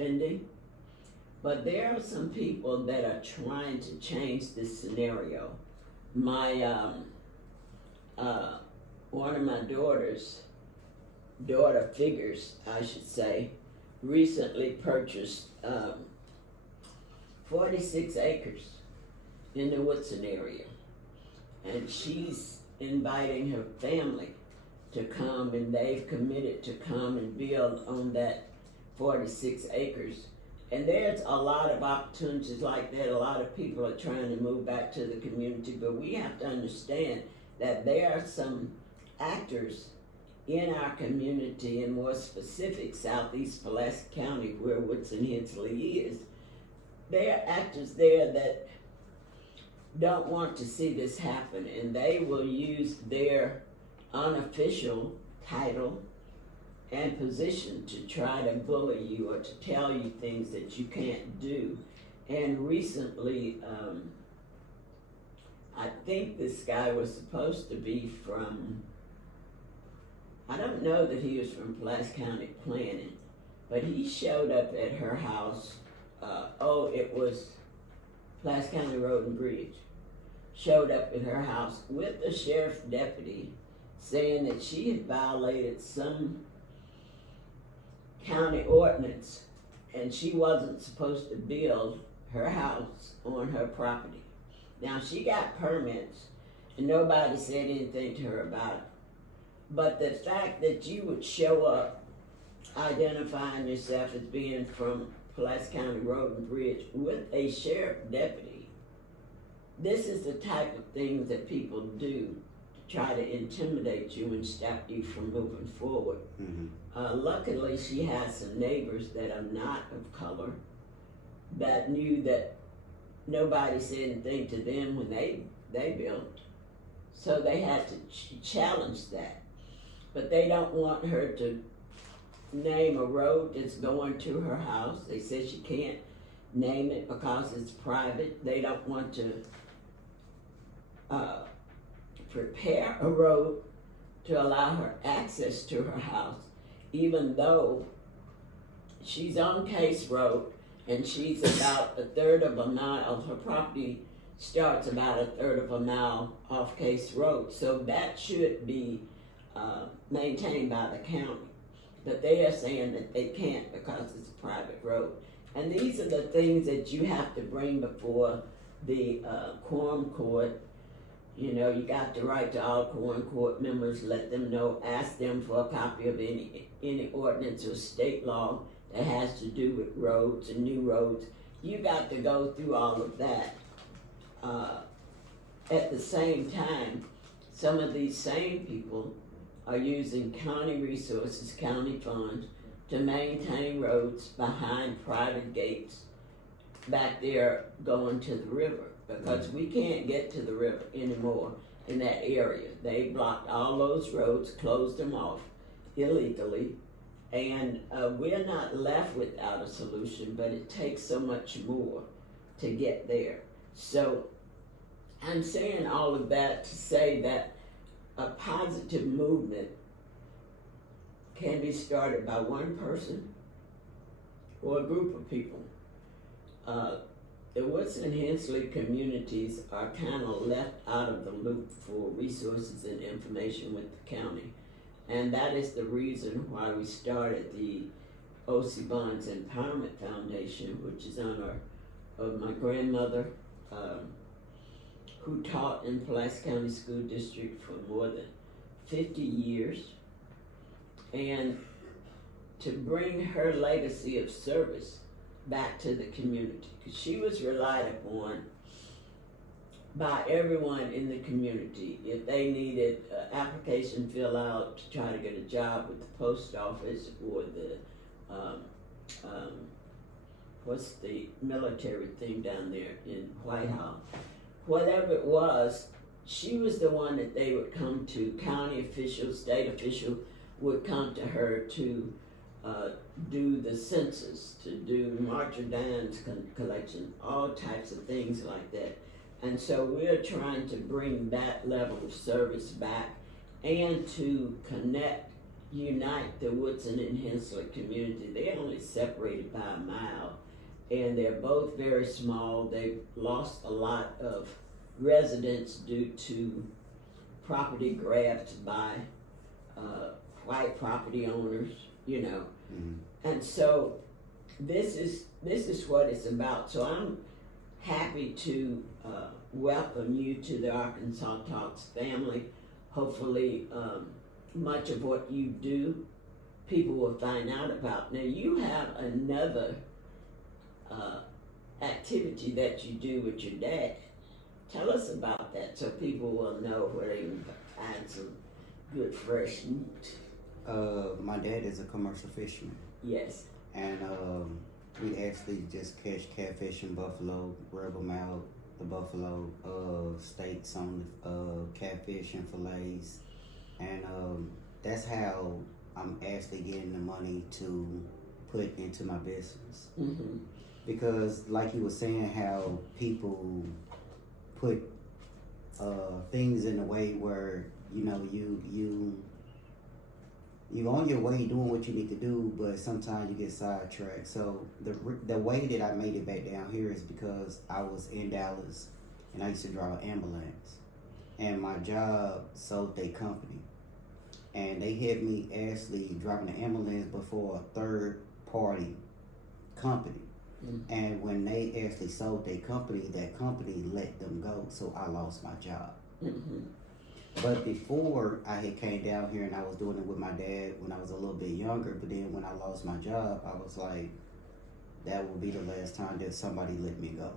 spending. But there are some people that are trying to change this scenario. My one of my daughter figures, I should say, recently purchased 46 acres in the Woodson area, and she's inviting her family to come, and they've committed to come and build on that 46 acres. And there's a lot of opportunities like that. A lot of people are trying to move back to the community, but we have to understand that there are some actors in our community, and more specific, Southeast Pulaski County, where Woodson Hensley is. There are actors there that don't want to see this happen, and they will use their unofficial title and position to try to bully you or to tell you things that you can't do. And recently, I think this guy was supposed to be from, I don't know that he was from Pulaski County Planning, but he showed up at her house. It was Pulaski County Road and Bridge. Showed up at her house with a sheriff's deputy, saying that she had violated some county ordinance and she wasn't supposed to build her house on her property. Now, she got permits and nobody said anything to her about it. But the fact that you would show up identifying yourself as being from Pulaski County Road and Bridge with a sheriff deputy, this is the type of things that people do to try to intimidate you and stop you from moving forward. Mm-hmm. Luckily, she has some neighbors that are not of color that knew that nobody said anything to them when they built. So they had to challenge that. But they don't want her to name a road that's going to her house. They said she can't name it because it's private. They don't want to prepare a road to allow her access to her house, even though she's on Case Road and she's about a third of a mile. Her property starts about a third of a mile off Case Road, so that should be maintained by the county. But they are saying that they can't because it's a private road. And these are the things that you have to bring before the quorum court. You know, you got to write to all quorum court members, let them know, ask them for a copy of any ordinance or state law that has to do with roads and new roads. You got to go through all of that. At the same time, some of these same people are using county resources, county funds, to maintain roads behind private gates back there going to the river, because we can't get to the river anymore in that area. They blocked all those roads, closed them off illegally, and we're not left without a solution, but it takes so much more to get there. So I'm saying all of that to say that a positive movement can be started by one person or a group of people. The Woodson Hensley communities are kind of left out of the loop for resources and information with the county. And that is the reason why we started the O.C. Bonds Empowerment Foundation, which is honor of my grandmother, who taught in Pulaski County School District for more than 50 years. And to bring her legacy of service back to the community, because she was relied upon by everyone in the community. If they needed an application fill out to try to get a job with the post office or the what's the military thing down there in Whitehall, whatever it was, she was the one that they would come to. County officials, state official would come to her to do the census, to do March Dimes collection, all types of things like that. And so we're trying to bring that level of service back and to connect unite the Woodson and Hensler community. They're only separated by a mile, and they're both very small. They've lost a lot of residents due to property grabs by white property owners, you know. And so this is what it's about. So I'm happy to welcome you to the Arkansas Talks family. Hopefully, much of what you do, people will find out about. Now, you have another activity that you do with your dad. Tell us about that so people will know where they can find some good fresh meat. My dad is a commercial fisherman. Yes. And we actually just catch catfish in buffalo, rub them out, the buffalo, steaks on catfish and fillets. And that's how I'm actually getting the money to put into my business. Mm-hmm. Because like you were saying, how people put things in a way where, you know, you're on your way doing what you need to do, but sometimes you get sidetracked. So the way that I made it back down here is because I was in Dallas and I used to drive an ambulance, and my job sold their company, and they had me actually driving an ambulance before a third party company. Mm-hmm. And when they actually sold their company, that company let them go, so I lost my job. Mm-hmm. But before I had came down here and I was doing it with my dad when I was a little bit younger, but then when I lost my job, I was like, that will be the last time that somebody let me go.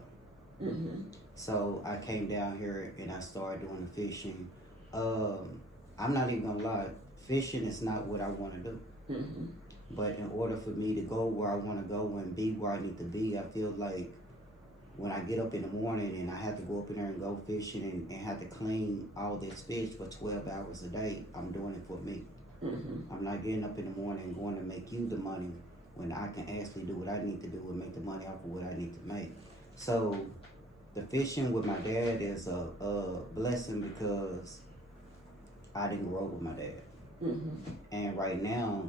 Mm-hmm. So I came down here and I started doing the fishing. I'm not even gonna lie, fishing is not what I want to do. Mm-hmm. But in order for me to go where I want to go and be where I need to be, I feel like when I get up in the morning and I have to go up in there and go fishing and have to clean all this fish for 12 hours a day, I'm doing it for me. Mm-hmm. I'm not getting up in the morning and going to make you the money when I can actually do what I need to do and make the money off of what I need to make. So the fishing with my dad is a blessing because I didn't grow up with my dad. Mm-hmm. And right now,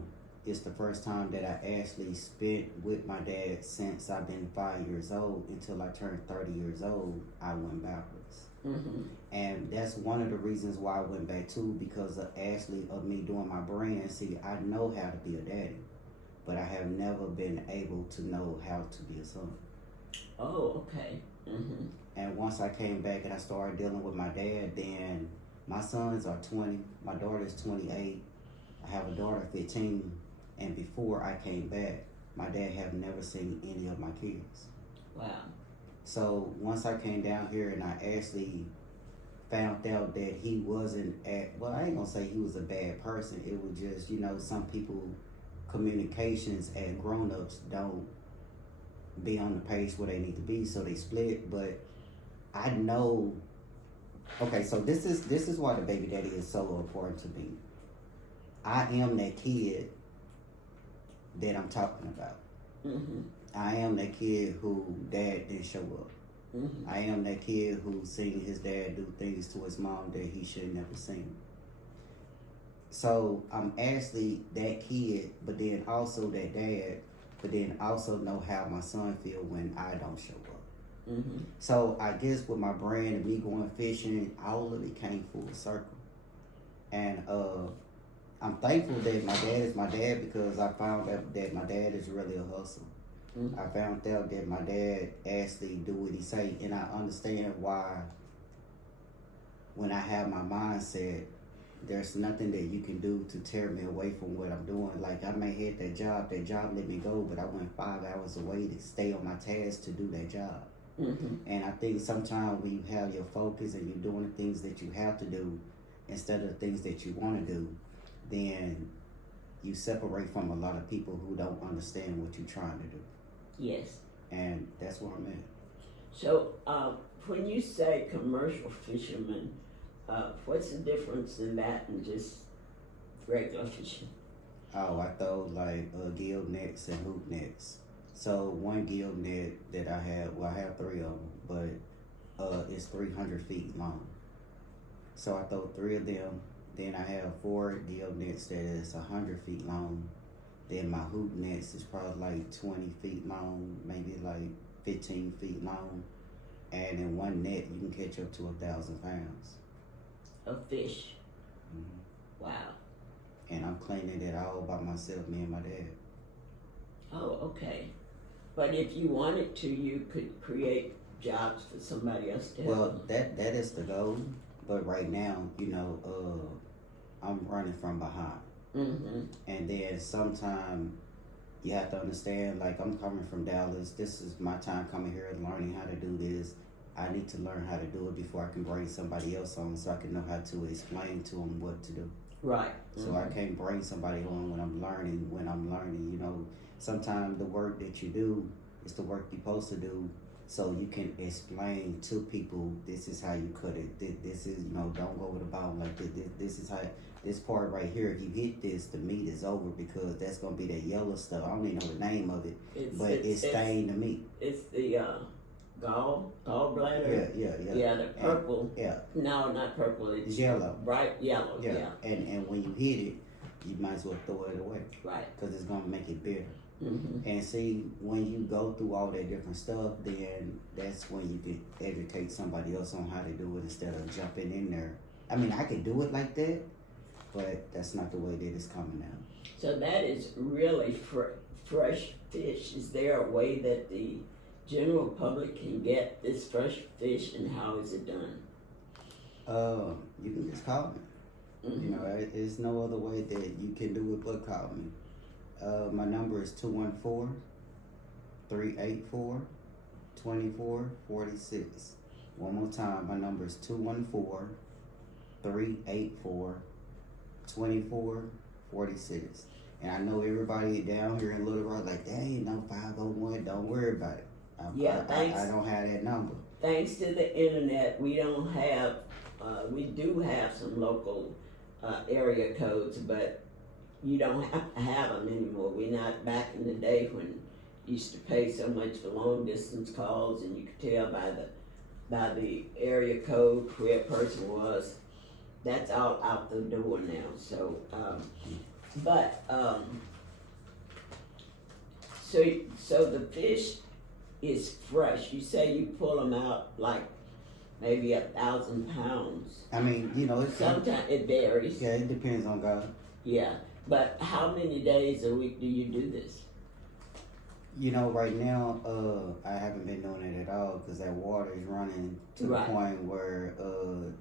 it's the first time that I actually spent with my dad since I've been 5 years old until I turned 30 years old. I went backwards. Mm-hmm. And that's one of the reasons why I went back too, because of me doing my brand. See, I know how to be a daddy, but I have never been able to know how to be a son. Oh, okay. Mm-hmm. And once I came back and I started dealing with my dad, then my sons are 20, my daughter is 28, I have a daughter 15. And before I came back, my dad have never seen any of my kids. Wow. So once I came down here and I actually found out that he wasn't I ain't gonna say he was a bad person. It was just, you know, some people communications as grown-ups don't be on the page where they need to be, so they split. But I know, okay, so this is why the baby daddy is so important to me. I am that kid that I'm talking about. Mm-hmm. I am that kid who dad didn't show up. Mm-hmm. I am that kid who seen his dad do things to his mom that he should have never seen. So I'm actually that kid, but then also that dad, but then also know how my son feel when I don't show up. Mm-hmm. So I guess with my brand and me going fishing, all of it came full circle. And I'm thankful that my dad is my dad because I found out that my dad is really a hustler. Mm-hmm. I found out that my dad actually do what he say, and I understand why when I have my mindset, there's nothing that you can do to tear me away from what I'm doing. Like I may hit that job let me go, but I went 5 hours away to stay on my task to do that job. Mm-hmm. And I think sometimes when you have your focus and you're doing the things that you have to do instead of the things that you want to do, then you separate from a lot of people who don't understand what you're trying to do. Yes. And that's where I'm at. So, when you say commercial fishermen, what's the difference in that and just regular fishing? Oh, I throw like gill nets and hook nets. So one gill net that I have, well, I have 3 of them, but it's 300 feet long. So I throw 3 of them Then I have 4 gill nets that is 100 feet long. Then my hoop nets is probably like 20 feet long, maybe like 15 feet long. And in one net, you can catch up to 1,000 pounds. Of fish. Mm-hmm. Wow. And I'm cleaning it all by myself, me and my dad. Oh, okay. But if you wanted to, you could create jobs for somebody else to help. Well, that is the goal. But right now, I'm running from behind. Mm-hmm. And then sometime you have to understand, like, I'm coming from Dallas. This is my time coming here and learning how to do this. I need to learn how to do it before I can bring somebody else on, so I can know how to explain to them what to do. Right. So Mm-hmm. I can't bring somebody on when I'm learning. Sometimes the work that you do is the work you're supposed to do, so you can explain to people, this is how you cut it. This is, don't go with a bone like this. This is how, this part right here, if you hit this, the meat is over, because that's going to be that yellow stuff. I don't even know the name of it, but it's stained the meat. It's the gallbladder. Yeah. The purple. Yeah. No, not purple. It's yellow. Bright yellow. Yeah. And when you hit it, you might as well throw it away. Right. Because it's going to make it bitter. Mm-hmm. And see, when you go through all that different stuff, then that's when you can educate somebody else on how to do it instead of jumping in there. I mean, I could do it like that, but that's not the way that it's coming out. So that is really fresh fish. Is there a way that the general public can get this fresh fish, and how is it done? You can just call me. Mm-hmm. There's no other way that you can do it but call me. My number is 214-384-2446. One more time, my number is 214-384-2446. And I know everybody down here in Little Rock like, there ain't no 501, don't worry about it. I don't have that number. Thanks to the internet, we don't have, we do have some local area codes, but you don't have to have them anymore. We're not back in the day when you used to pay so much for long distance calls, and you could tell by the area code where a person was. That's all out the door now. So, so the fish is fresh. You say you pull them out like maybe 1,000 pounds. I mean, Sometimes it varies. Yeah, it depends on God. Yeah, but how many days a week do you do this? Right now, I haven't been doing it at all because that water is running to the point where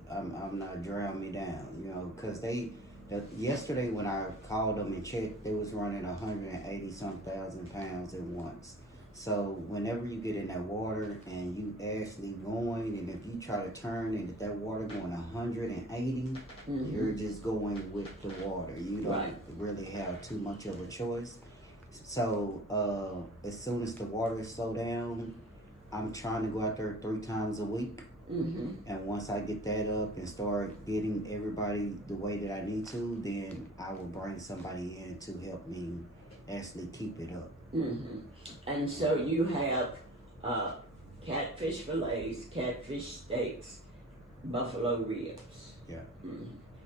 I'm not drowning me down. Because yesterday when I called them and checked, they was running 180-some thousand pounds at once. So whenever you get in that water and you actually going, and if you try to turn and if that water going 180, you're just going with the water. You don't really have too much of a choice. So as soon as the water is slow down, I'm trying to go out there 3 times a week. And once I get that up and start getting everybody the way that I need to, then I will bring somebody in to help me actually keep it up. And so you have catfish fillets, catfish steaks, buffalo ribs. Yeah.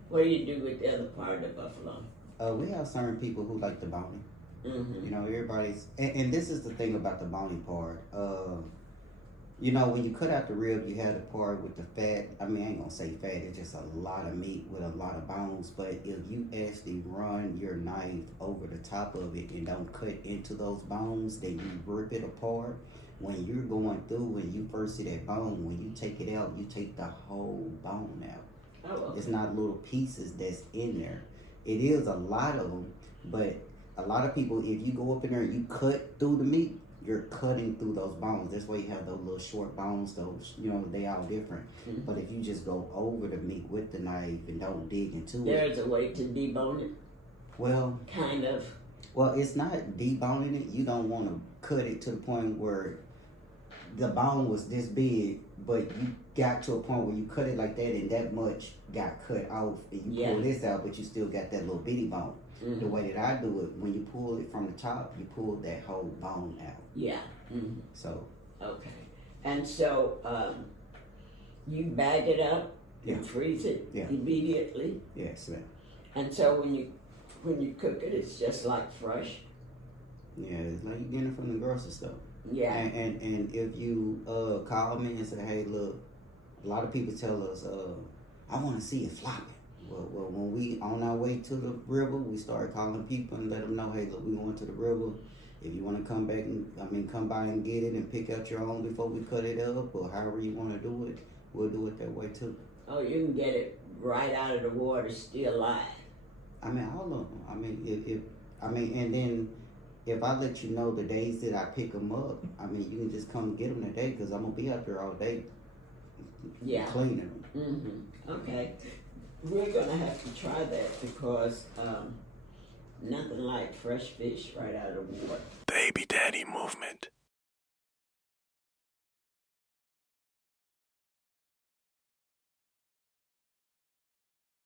What do you do with the other part of the buffalo? We have certain people who like the bony. Everybody's, and this is the thing about the bony part. When you cut out the rib, you have the part with the fat. I mean, I ain't gonna say fat, it's just a lot of meat with a lot of bones. But if you actually run your knife over the top of it and don't cut into those bones, then you rip it apart. When you're going through, when you first see that bone, when you take it out, you take the whole bone out. Oh, okay. It's not little pieces that's in there. It is a lot of them, but a lot of people, if you go up in there and you cut through the meat, you're cutting through those bones. That's why you have those little short bones, they all different. But if you just go over the meat with the knife and don't dig into There's a way to debone it? Well, kind of. Well, it's not deboning it. You don't want to cut it to the point where the bone was this big, but you got to a point where you cut it like that and that much got cut off, and you pull this out, but you still got that little bitty bone. The way that I do it, when you pull it from the top, you pull that whole bone out. Yeah. So. Okay. And so you bag it up Yeah. and freeze it Yeah. immediately. Yes, ma'am. And so when you cook it, it's just like fresh. Yeah, it's like you getting it from the grocery store. Yeah. And if you call me and say, hey, look, a lot of people tell us, I want to see it flopping. Well, when we on our way to the river, we start calling people and let them know, hey, look, we going to the river. If you want to come back and come by and get it and pick out your own before we cut it up, or however you want to do it, we'll do it that way too. Oh, you can get it right out of the water, still live. I mean, all of them. I mean, and then if I let you know the days that I pick them up, I mean, you can just come get them today because I'm gonna be out there all day. Yeah. Cleaning them. Mm-hmm. Okay. We're gonna have to try that because nothing like fresh fish right out of the water. Baby Daddy Movement.